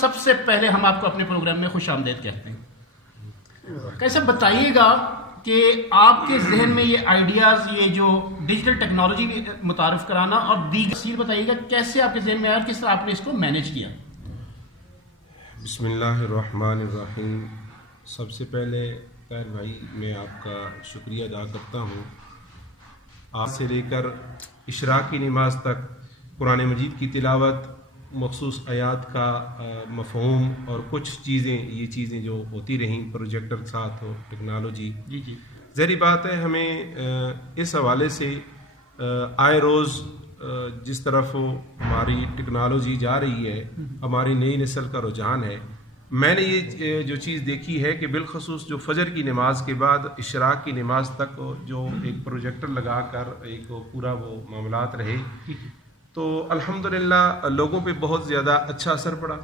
سب سے پہلے ہم آپ کو اپنے پروگرام میں خوش آمدید کہتے ہیں. کیسے بتائیے گا کہ آپ کے ذہن میں یہ آئیڈیاز، یہ جو ڈیجیٹل ٹیکنالوجی متعارف کرانا اور دیگر تفصیل بتائیے گا کیسے آپ کے ذہن میں آیا اور کس طرح آپ نے اس کو مینیج کیا؟ بسم اللہ الرحمن الرحیم. سب سے پہلے طاہر بھائی میں آپ کا شکریہ ادا کرتا ہوں. آپ سے لے کر اشراق کی نماز تک قرآن مجید کی تلاوت، مخصوص آیات کا مفہوم اور کچھ چیزیں، یہ چیزیں جو ہوتی رہیں، پروجیکٹر کے ساتھ ہو، ٹیکنالوجی. جی ظاہری بات ہے ہمیں اس حوالے سے آئے روز جس طرف ہماری ٹیکنالوجی جا رہی ہے، ہماری نئی نسل کا رجحان ہے. میں نے یہ جو چیز دیکھی ہے کہ بالخصوص جو فجر کی نماز کے بعد اشراق کی نماز تک جو ایک پروجیکٹر لگا کر ایک پورا وہ معاملات رہے، تو الحمدللہ لوگوں پہ بہت زیادہ اچھا اثر پڑا.